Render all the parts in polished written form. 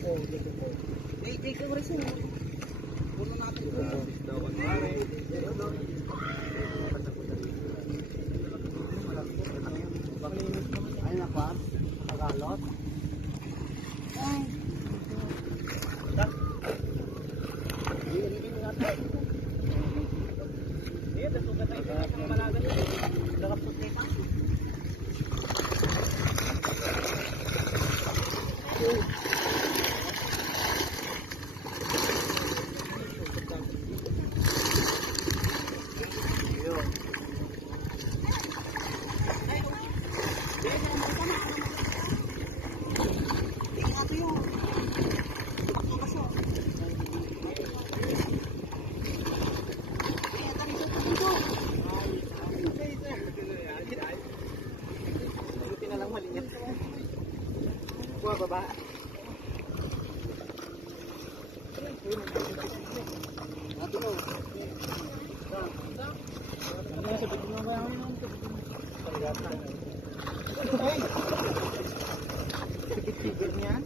Oo, dito po. Eh, kawari siya. Puno natin ito. Ay, napan? Nakagalot? Ay. Baba. Sikit-sikit niyan.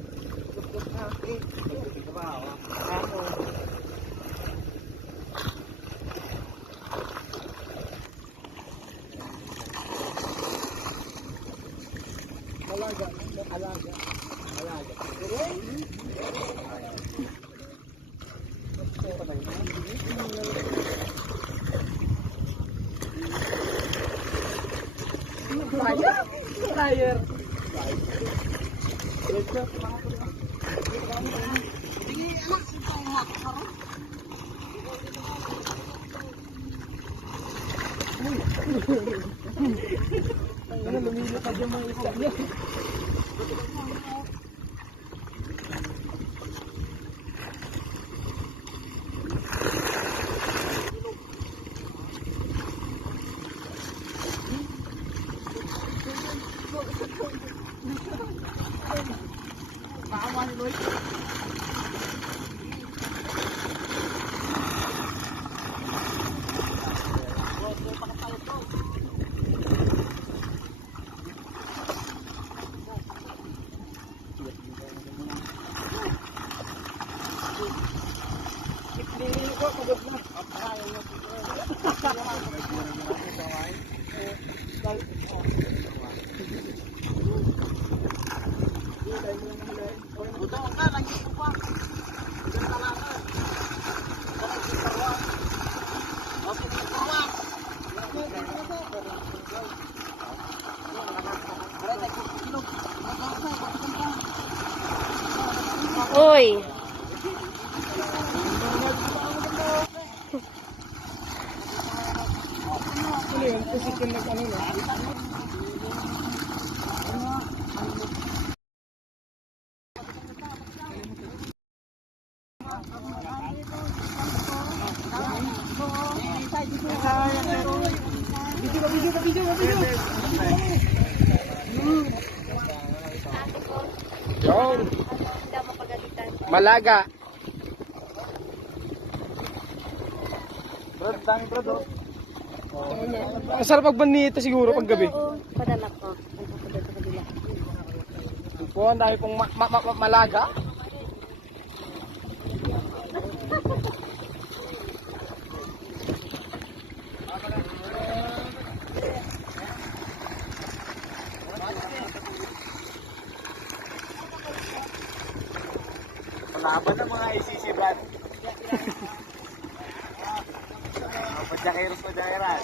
Alaga, alaga. Flyer. Ano lumilipad yung mga isa niya. Bawal boy. Uy. Ano yun? Position nag-ano na? Malaga. Brad, dami brad oh. Ang sarap magbanita siguro pag gabi. Padala ko. Padala ko dila. Po, ang dami pong malaga. Laban ng mga ICC brad. Padyakeros padyakeran.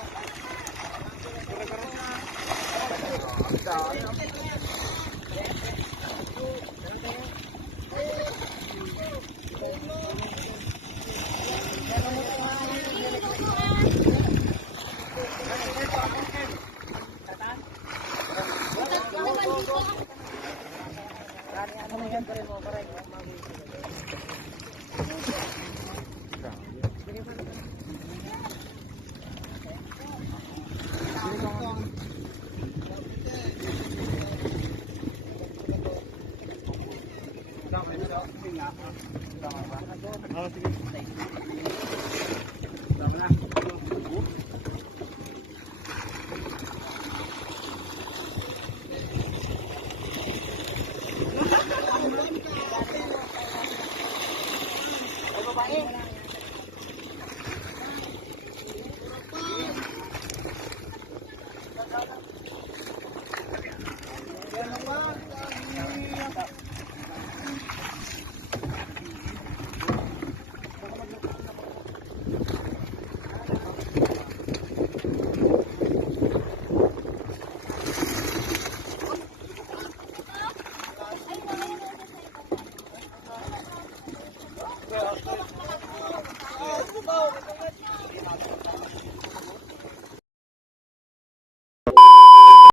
Oh, sige.